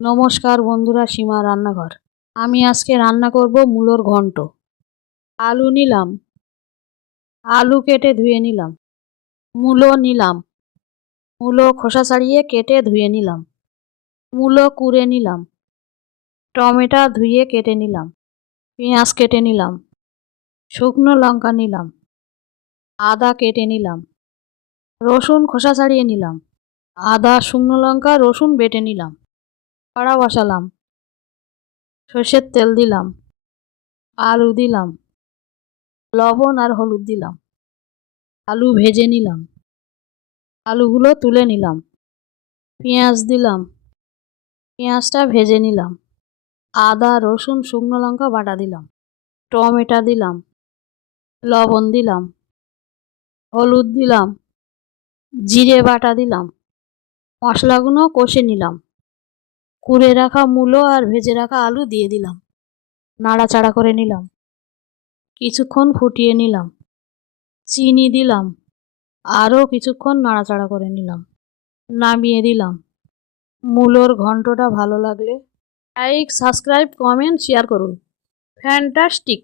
নমস্কার বন্ধুরা, সীমা রান্নাঘর। আমি আজকে রান্না করব মূলোর ঘন্ট। আলু নিলাম, আলু কেটে ধুয়ে নিলাম। মূলো নিলাম, মূলো খোসা ছাড়িয়ে কেটে ধুয়ে নিলাম। মূলো কুড়ে নিলাম। টমেটো ধুয়ে কেটে নিলাম। পেঁয়াজ কেটে নিলাম। শুকনো লঙ্কা নিলাম। আদা কেটে নিলাম। রসুন খোসা ছাড়িয়ে নিলাম। আদা, শুকনো লঙ্কা, রসুন বেটে নিলাম। কড়া বসালাম, সর্ষের তেল দিলাম, আলু দিলাম, লবণ আর হলুদ দিলাম। আলু ভেজে নিলাম, আলুগুলো তুলে নিলাম। পেঁয়াজ দিলাম, পেঁয়াজটা ভেজে নিলাম। আদা, রসুন, শুকনো লঙ্কা বাটা দিলাম। টমেটো দিলাম, লবণ দিলাম, হলুদ দিলাম, জিরে বাটা দিলাম। মশলাগুলো কষে নিলাম। কুড়ে রাখা মূলো আর ভেজে রাখা আলু দিয়ে দিলাম। নাড়াচাড়া করে নিলাম। কিছুক্ষণ ফুটিয়ে নিলাম। চিনি দিলাম। আরও কিছুক্ষণ নাড়াচাড়া করে নিলাম। নামিয়ে দিলাম। মূলোর ঘন্টটা ভালো লাগলে লাইক, সাবস্ক্রাইব, কমেন্ট, শেয়ার করুন। ফ্যান্টাস্টিক।